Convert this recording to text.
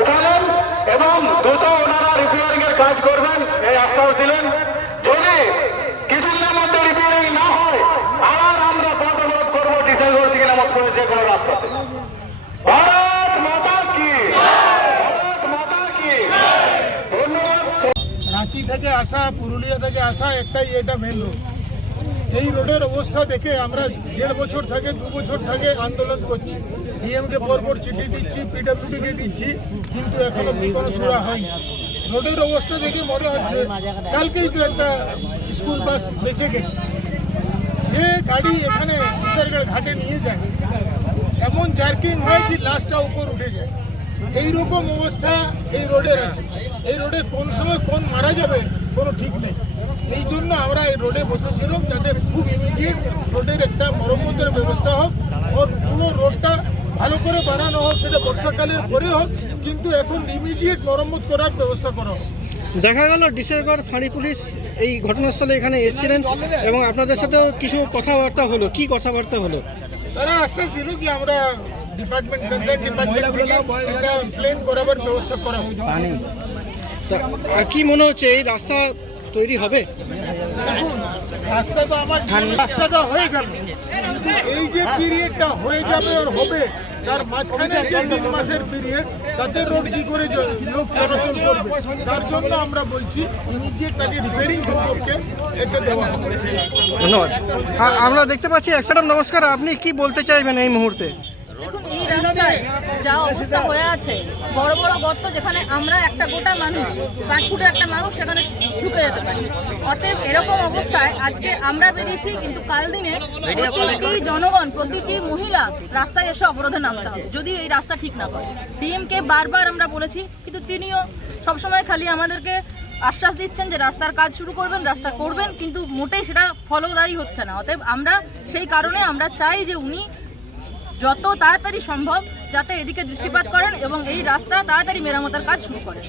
উঠালেন এবং দ্রুত ওনারা রিপেয়ারিং এর কাজ করবেন, এই আশ্বাস দিলেন। যদি কিছুদিনের মধ্যে রিপেয়ারিং না হয়, আবার আমরা পথ করব, ডিসেম্বর থেকে নামত করে যে কোনো রাস্তাতে ভারত মাতা কি? ভারত মাতা কি? রাঁচি থেকে আসা, পুরুলিয়া থেকে আসা, একটাই এটা মেন রোড এই রোডের অবস্থা দেখে আমরা দেড় বছর থাকে, দু বছর থাকে আন্দোলন করছি। ডিএমকে পরপর চিঠি দিচ্ছি পিডব্লিউডিকে দিচ্ছি, কিন্তু এখন অব্দি কোনো সুরা হয়নি। রোডের অবস্থা দেখে মনে হচ্ছে কালকেই তো একটা স্কুল বাস বেঁচে গেছে। যে গাড়ি এখানে কিশোরগড় ঘাটে নিয়ে যায়, এমন জার্কিং হয় কি লাশটা উপর উঠে যায়। এই রকম অবস্থা এই রোডের আছে। এই রোডে কোন সময় কোন মারা যাবে কোনো ঠিক নেই। এই জন্য আমরা এই রোডে বসেছিলাম যাতে খুব ইমিডিয়েট রোডের একটা মরম্মতের ব্যবস্থা হোক ওর পুরো রোডটা ভালো করে বানানো হোক সেটা বর্ষাকালের পরে হোক কিন্তু এখন ইমিডিয়েট মরম্মত করার ব্যবস্থা করা হোক। দেখা গেল ডিসেগড় ফাঁড়ি পুলিশ এই ঘটনাস্থলে এখানে এসেছিলেন এবং আপনাদের সাথেও কিছু কথাবার্তা হলো। কি কথাবার্তা হলো? তারা আশ্বাস দিল কি আমরা ডিপার্টমেন্ট কনসার্ন ডিপার্টমেন্ট থেকে একটা প্লেন করাবার ব্যবস্থা করা কি মনে হচ্ছে এই রাস্তা তৈরি হবে? দেখুন রাস্তা তো আমার রাস্তাটা হয়ে যাবে। এই যে পিরিয়ডটা হয়ে যাবে আর হবে তার মাঝখানে যে তিন মাসের পিরিয়ড তাতে রোড কি করে লোক চলাচল করবে? তার জন্য আমরা বলছি ইমিডিয়েট তাকে রিপেয়ারিং সম্পর্কে এটা দেওয়া হবে। ধন্যবাদ। আমরা দেখতে পাচ্ছি এক নমস্কার আপনি কি বলতে চাইবেন এই মুহূর্তে? রাস্তায় যা অবস্থা হয়ে আছে, বড় বড় গর্ত যেখানে আমরা একটা গোটা মানুষ, পাঁচ ফুটের একটা মানুষ সেখানে ঢুকে যেতে পারি। অতএব এরকম অবস্থায় আজকে আমরা বেরিয়েছি, কিন্তু কাল দিনে প্রতিটি জনগণ প্রতিটি মহিলা রাস্তায় এসে অবরোধে নামতে হবে, যদি এই রাস্তা ঠিক না করে। ডিএমকে বারবার আমরা বলেছি, কিন্তু তিনিও সবসময় খালি আমাদেরকে আশ্বাস দিচ্ছেন যে রাস্তার কাজ শুরু করবেন, রাস্তা করবেন, কিন্তু মোটেই সেটা ফলদায়ী হচ্ছে না। অতএব আমরা সেই কারণে আমরা চাই যে উনি যত তাড়াতাড়ি সম্ভব যাতে এদিকে দৃষ্টিপাত করেন এবং এই রাস্তা তাড়াতাড়ি মেরামতের কাজ শুরু করেন।